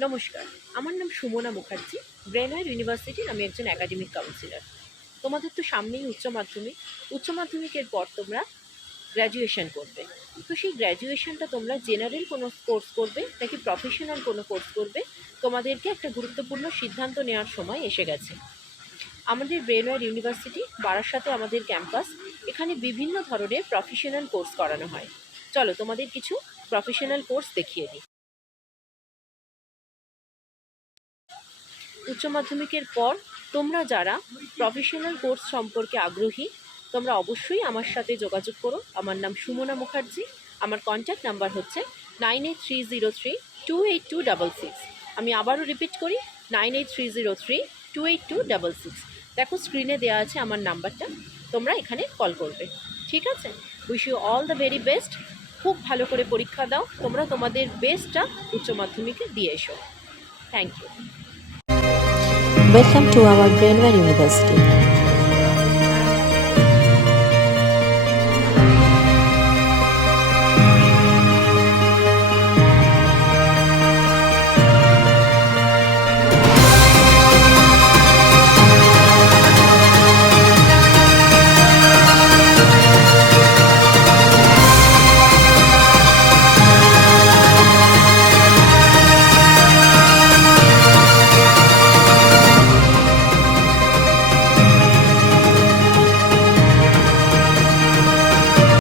নমস্কার, আমার নাম সুমনা মুখার্জি। ব্রেনওয়্যার ইউনিভার্সিটির আমি একজন একাডেমিক কাউন্সিলর। তোমাদের তো সামনেই উচ্চ মাধ্যমিকের পর তোমরা গ্র্যাজুয়েশন করবে। তো সেই গ্র্যাজুয়েশনটা তোমরা জেনারেল কোনো কোর্স করবে নাকি প্রফেশনাল কোনো কোর্স করবে, তোমাদেরকে একটা গুরুত্বপূর্ণ সিদ্ধান্ত নেওয়ার সময় এসে গেছে। আমাদের ব্রেনওয়্যার ইউনিভার্সিটি বারাসাতে আমাদের ক্যাম্পাস, এখানে বিভিন্ন ধরনের প্রফেশনাল কোর্স করানো হয়। চলো তোমাদের কিছু প্রফেশনাল কোর্স দেখিয়ে দিই। উচ্চ মাধ্যমিকের পর তোমরা যারা প্রফেশনাল কোর্স সম্পর্কে আগ্রহী, তোমরা অবশ্যই আমার সাথে যোগাযোগ করো। আমার নাম সুমনা মুখার্জি। আমার কন্ট্যাক্ট নাম্বার হচ্ছে 9830328266। আমি আবারও রিপিট করি, 9830328266। দেখো স্ক্রিনে দেওয়া আছে আমার নাম্বারটা, তোমরা এখানে কল করবে। ঠিক আছে? Wish you all the very best. খুব ভালো করে পরীক্ষা দাও, তোমরা তোমাদের বেস্টটা উচ্চ মাধ্যমিকে দিয়ে এসো। Thank you. Welcome to our Brainware University.